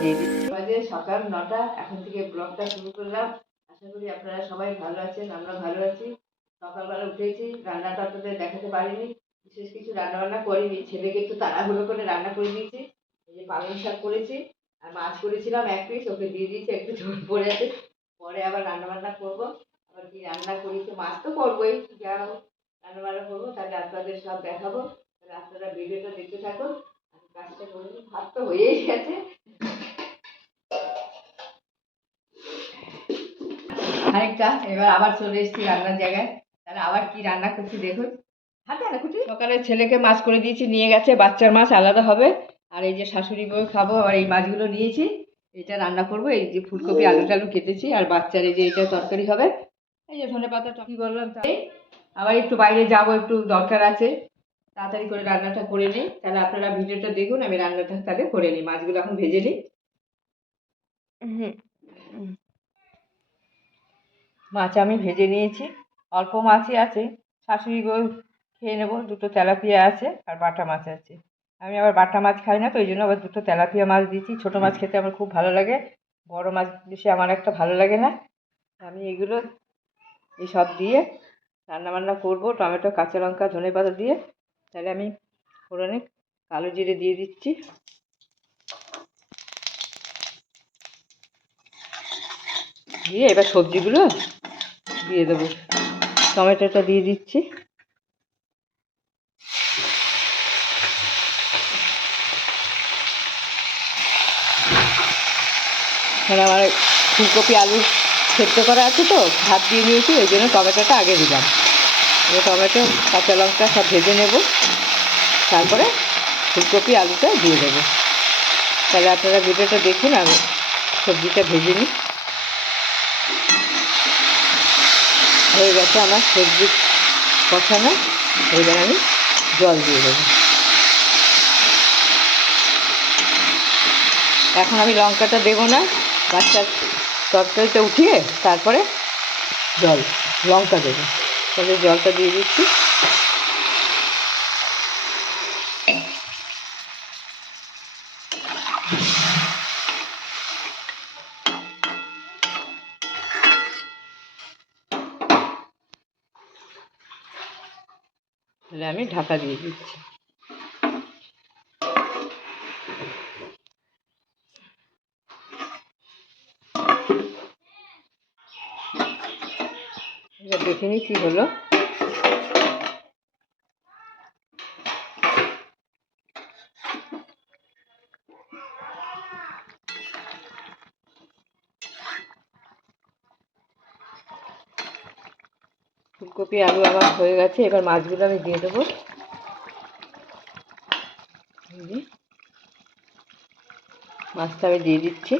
দিয়ে সকাল নটা, এখন থেকে ব্লগটা শুরু করলাম। আশা করি আপনারা সবাই ভালো আছেন, আমরা ভালো আছি। সকালবেলা উঠেছি, রান্নাটা আপনাদের দেখাতে পারিনি। বিশেষ কিছু রান্না বান্না করিনি, ছেলেকে একটু তাড়াহুড়ো করে রান্না করে দিয়েছি। এই যে পালং শাক করেছি, আর মাছ করেছিলাম এক পিস, ওকে দিয়ে দিয়েছি একটু ঝোল পড়ে আছে। পরে আবার রান্না বান্না করব। আবার কি রান্না করি, তো মাছ তো করবোই। যা রান্না বান্না করব, তাহলে আপনাদের সব দেখাবো। তাহলে আপনারা ভিডিওটা দেখতে থাকুন। আমি কাজটা করে নিই। ভাত তো হয়েই গেছে। আরেকটা এবার আবার চলে এসেছি রান্নার জায়গায়। তাহলে আবার কি রান্না করছি দেখুন। সকালে ছেলেকে মাছ করে দিয়েছি, নিয়ে গেছে, বাচ্চার মাছ আলাদা হবে। আর এই যে শাশুড়ি বউ খাব আর এই মাছগুলো নিয়েছি। এটা রান্না করব, এই যে ফুলকপি, আলু টালু কেটেছি, আর বাচ্চার এই যে এটা তরকারি হবে। এই যে ধনে পাতা কি বললাম তাই আবার একটু বাইরে যাব, একটু দরকার আছে। তাড়াতাড়ি করে রান্নাটা করে নিই। তাহলে আপনারা ভিডিওটা দেখুন, আমি রান্নাটা তাহলে করে নিই। মাছগুলো এখন ভেজে নিই। মাছ আমি ভেজে নিয়েছি। অল্প মাছই আছে। শাশুড়ি বউ খেয়ে নেব। দুটো তেলাপিয়া আছে আর বাটা মাছ আছে। আমি আবার বাটা মাছ খাই না, তো ওই জন্য আবার দুটো তেলাপিয়া মাছ দিয়েছি ছোটো মাছ খেতে আমার খুব ভালো লাগে। বড় মাছ বেশি আমার একটা ভালো লাগে না। আমি এগুলো, এই সব দিয়ে রান্না বান্না করব। টমেটো, কাঁচা লঙ্কা, ধনে পাতা দিয়ে। তাহলে আমি ফোড়নে কালো জিরে দিয়ে দিচ্ছি। দিয়ে এবার সবজিগুলো দিয়ে দেবো। টমেটোটা দিয়ে দিচ্ছি। এখানে আমার ফুলকপি আলু সেদ্ধ করা আছে তো, ভাত দিয়ে নিয়েছি ওই জন্য টমেটোটা আগে দিলাম। এবার টমেটো, কাঁচা লঙ্কা সব ভেজে নেব। তারপরে ফুলকপি আলুটা দিয়ে দেবো। তাহলে আপনারা ভিডিওটা দেখুন, আমি সবজিটা ভেজে নিই। হয়ে গেছে আমার সবজি কষানো। এবার আমি জল দিয়ে দেবো। এখন আমি লঙ্কাটা দেবো না, বাচ্চার তরকারিটা উঠিয়ে তারপরে জল, লঙ্কা দেবো। তাহলে জলটা দিয়ে দিচ্ছি। তাহলে আমি ঢাকা দিয়ে দিচ্ছি। এবার দেখে নিই কী হলো? ফুলকপি, আলু আমার হয়ে গেছে, এবার মাছগুলো আমি দিয়ে দেবো। মাছটা আমি দিয়ে দিচ্ছি।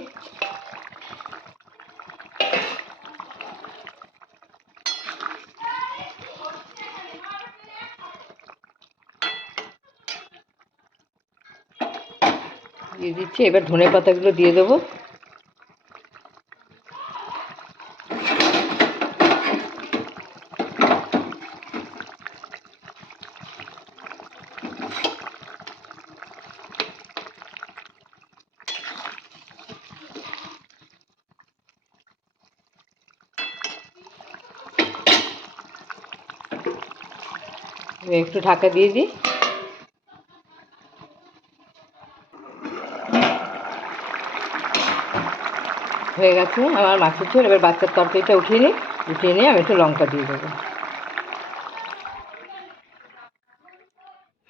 দিয়ে দিচ্ছি, এবার ধনে পাতাগুলো দিয়ে দেবো। একটু ঢাকা দিয়ে দিই হয়ে গেছে আমার মাছের ঝোল এবার বাচ্চার তরকারিটা উঠিয়ে নিই উঠিয়ে নিয়ে আমি একটু লঙ্কা দিয়ে দেবো।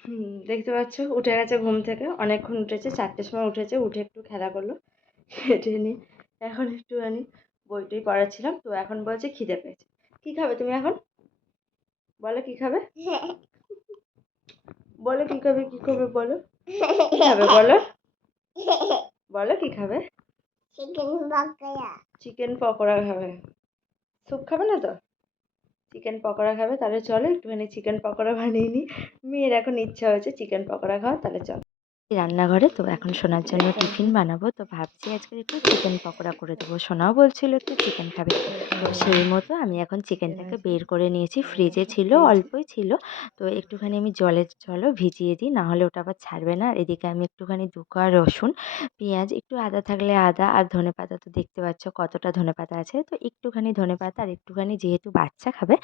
হুম, দেখতে পাচ্ছ উঠে গেছে ঘুম থেকে অনেকক্ষণ উঠেছে চারটের সময় উঠেছে উঠে একটু খেলা করল খেটে নিয়ে এখন একটুখানি বইটই পড়াচ্ছিলাম তো এখন বলছে খিদে পেয়েছে। কী খাবে তুমি এখন? বলো কী খাবে? বলো কি খাবে কি খাবে বলো? কি খাবে বলো? বলো কি খাবে? চিকেন পকোড়া। চিকেন পকোড়া খাবে। স্যুপ খাবে না তো? চিকেন পকোড়া খাবে তাহলে চলো একটুখানি চিকেন পকোড়া বানিয়ে নিই। মেয়ের এখন ইচ্ছা হয়েছে চিকেন পকোড়া খাওয়া তাহলে চলো। রান্নাঘরে। তো এখন সোনার জন্য টিফিন বানাবো। তো ভাবছি আজকে একটু চিকেন পকোড়া করে দেবো। সোনাও বলছিল একটু চিকেন খাবে। তো সেই মতো আমি এখন চিকেনটাকে বের করে নিয়েছি। ফ্রিজে ছিল, অল্পই ছিল। তো একটুখানি আমি জলে জলও ভিজিয়ে দিই, নাহলে ওটা আবার ছাড়বে না। এদিকে আমি একটুখানি দুকা রসুন, পেঁয়াজ, একটু আদা থাকলে আদা আর ধনে পাতা তো দেখতে পাচ্ছ কতটা ধনে পাতা আছে। তো একটুখানি ধনে পাতা আর একটুখানি যেহেতু বাচ্চা খাবে,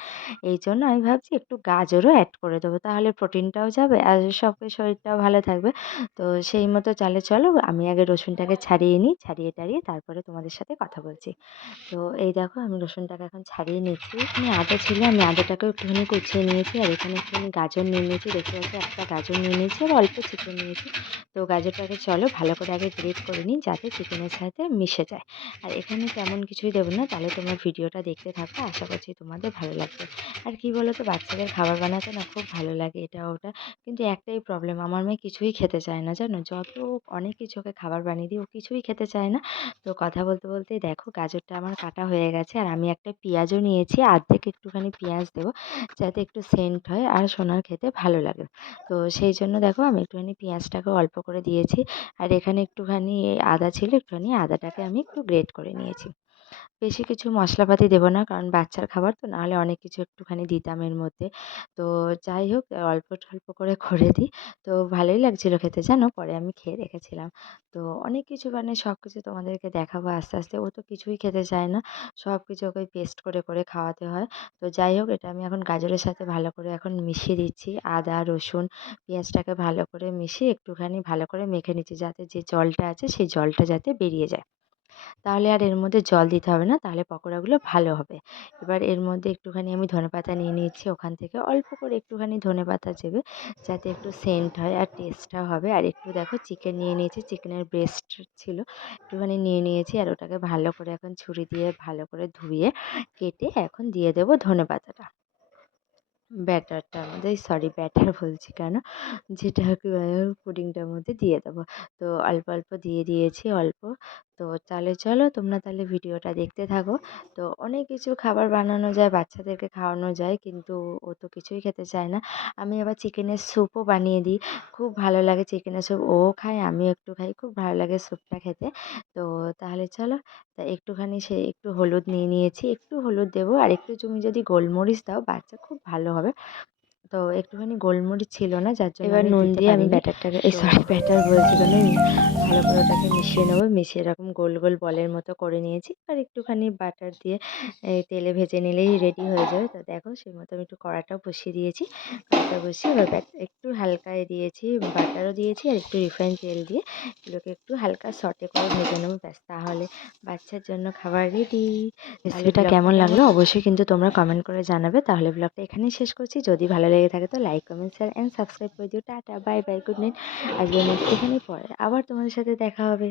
এই জন্য আমি ভাবছি একটু গাজরও অ্যাড করে দেবো। তাহলে প্রোটিনটাও যাবে আর সব শরীরটাও ভালো থাকবে। তো সেই মতো চালে চলো, আমি আগে রসুনটাকে ছাড়িয়ে নিই, ছাড়িয়ে টাড়িয়ে তারপরে তোমাদের সাথে কথা বলছি। তো এই দেখো আমি রসুনটাকে এখন ছাড়িয়ে নিচ্ছি। এখানে আদা ছিল, আমি আদাটাকেও একটুখানি কুচিয়ে নিয়েছি। আর এখানে একটুখানি গাজর নিয়ে নিয়েছি। দেখতে পাচ্ছি একটা গাজর নিয়ে নিয়েছি আর অল্প চিকেন নিয়েছি। তো গাজরটাকে চলো ভালো করে আগে গ্রেট করে নিই যাতে চিকেনের সাথে মিশে যায়। আর এখানে তেমন কিছুই দেবো না, তাহলে তোমরা ভিডিওটা দেখতে থাকো, আশা করছি তোমাদের ভালো লাগবে। আর কি বলো তো, বাচ্চাদের খাবার বানাতে না খুব ভালো লাগে, এটা ওটা। কিন্তু একটাই প্রবলেম আমার মেয়ে কিছুই খেতে চায় না জানো? যত অনেক কিছু ওকে খাবার বানিয়ে দিই, ও কিছুই খেতে চায় না। তো কথা বলতে বলতে দেখো গাজরটা আমার কাটা হয়ে গেছে আর আমি একটা পেঁয়াজও নিয়েছি আর্ধেক একটুখানি পেঁয়াজ দেবো যাতে একটু সেন্ট হয় আর সোনার খেতে ভালো লাগে। তো সেই জন্য দেখো আমি একটুখানি পেঁয়াজটাকে অল্প করে দিয়েছি আর এখানে একটুখানি আদা ছিল, একটুখানি আদাটাকে আমি একটু গ্রেট করে নিয়েছি। বেশি কিছু মশলাপাতি দেবো না। কারণ বাচ্চার খাবার তো নাহলে অনেক কিছু একটুখানি দিতাম এর মধ্যে। তো যাই হোক অল্প স্বল্প করে করে দিই। তো ভালোই লাগছিল খেতে জানো? পরে আমি খেয়ে দেখেছিলাম তো অনেক কিছু মানে সব কিছু তোমাদেরকে দেখাবো আস্তে আস্তে। ও তো কিছুই খেতে চায় না। সব কিছু ওকে পেস্ট করে করে খাওয়াতে হয়। তো যাই হোক, এটা আমি এখন গাজরের সাথে ভালো করে এখন মিশিয়ে দিচ্ছি। আদা, রসুন, পেঁয়াজটাকে ভালো করে মিশিয়ে একটুখানি ভালো করে মেখে নিচ্ছি। যাতে যে জলটা আছে, সেই জলটা যাতে বেরিয়ে যায়। তাহলে আর এর মধ্যে জল দিতে হবে না, তাহলে পকোড়াগুলো ভালো হবে। এবার এর মধ্যে একটুখানি আমি ধনেপাতা নিয়ে নিয়েছি, ওখান থেকে অল্প করে একটুখানি ধনেপাতা দেবে যাতে একটু সেন্ট হয় আর টেস্টটাও হবে। আর একটু দেখো চিকেন নিয়ে নিয়েছি চিকেনের ব্রেস্ট ছিল, একটুখানি নিয়ে নিয়েছি আর ওটাকে ভালো করে এখন ছুরি দিয়ে ভালো করে ধুয়ে, কেটে এখন দিয়ে দেবো ধনেপাতাটা ব্যাটারটার মধ্যে সরি ব্যাটার বলছি কেন, যেটা পুডিংটার মধ্যে দিয়ে দেবো। তো অল্প অল্প দিয়ে দিয়েছি, অল্প তো তাহলে চলো তোমরা তাহলে ভিডিওটা দেখতে থাকো। তো অনেক কিছু খাবার বানানো যায় বাচ্চাদেরকে খাওয়ানো যায় কিন্তু ও তো কিছুই খেতে চায় না। আমি আবার চিকেনের স্যুপও বানিয়ে দিই। খুব ভালো লাগে চিকেনের স্যুপ। ও খায় আমিও একটু খাই। খুব ভালো লাগে স্যুপটা খেতে। তো তাহলে চলো তা একটুখানি সে একটু হলুদ নিয়ে নিয়েছি। একটু হলুদ দেবো আর একটু তুমি যদি গোলমরিচ দাও বাচ্চা খুব ভালো হবে। তো একটুখানি গোলমরিচ ছিল না যার জন্য এবার নুন দিয়ে আমি ব্যাটারটাকে এই সরি ব্যাটার বলছি কেন ভালো করে ওটাকে মিশিয়ে নেব। মিশিয়ে এরকম গোল গোল বলের মতো করে নিয়েছি। আর একটুখানি বাটার দিয়ে এই তেলে ভেজে নিলেই রেডি হয়ে যাবে। তো দেখো সেই মতো আমি একটু কড়াটাও বসিয়ে দিয়েছি। কড়াটা বসিয়ে এবার একটু হালকা দিয়েছি বাটারও দিয়েছি আর একটু রিফাইন তেল দিয়ে। এগুলোকে একটু হালকা সটে করে ভেজে নেব। ব্যাস তাহলে বাচ্চার জন্য খাবার রেডি রেসিপিটা কেমন লাগল অবশ্যই কিন্তু তোমরা কমেন্ট করে জানাবে। তাহলে ব্লগটা এখানেই শেষ করছি। যদি ভালো লেগে থাকে তো like comment share and subscribe করে দিও। Tata bye bye good night আজকে মধ্যে এখানেই পরে। আবার তোমাদের সাথে দেখা হবে।